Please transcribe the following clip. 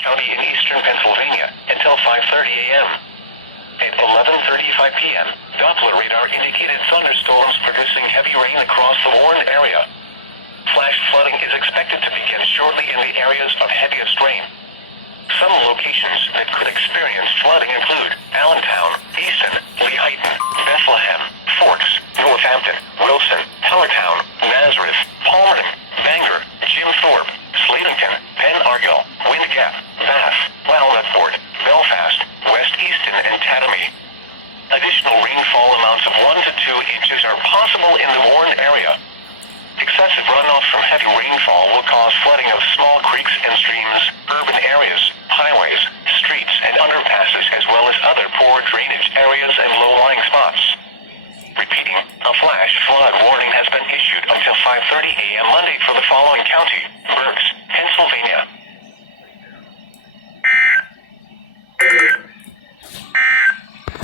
County in eastern Pennsylvania until 5:30 a.m. At 11:35 p.m., Doppler radar indicated thunderstorms producing heavy rain across the Warren area. Flash flooding is expected to begin shortly in the areas of heaviest rain. Some locations that could experience flooding include Allentown, Easton, Lehighton, Bethlehem, Forks, Northampton, Wilson, Hellertown, Nazareth, Palmerton, Bangor, Jim Thorpe, Slatington, Penn Argyll, Wind Gap, Bath, Walnut Ford, Belfast, West Easton, and Tatamy. Additional rainfall amounts of 1 to 2 inches are possible in the Warren area. Excessive runoff from heavy rainfall will cause flooding of small creeks and streams, urban areas, highways, streets, and underpasses, as well as other poor drainage areas and low-lying spots. Repeating, a flash flood warning has been issued until 5:30 a.m. Monday for the following county: Berks, Pennsylvania,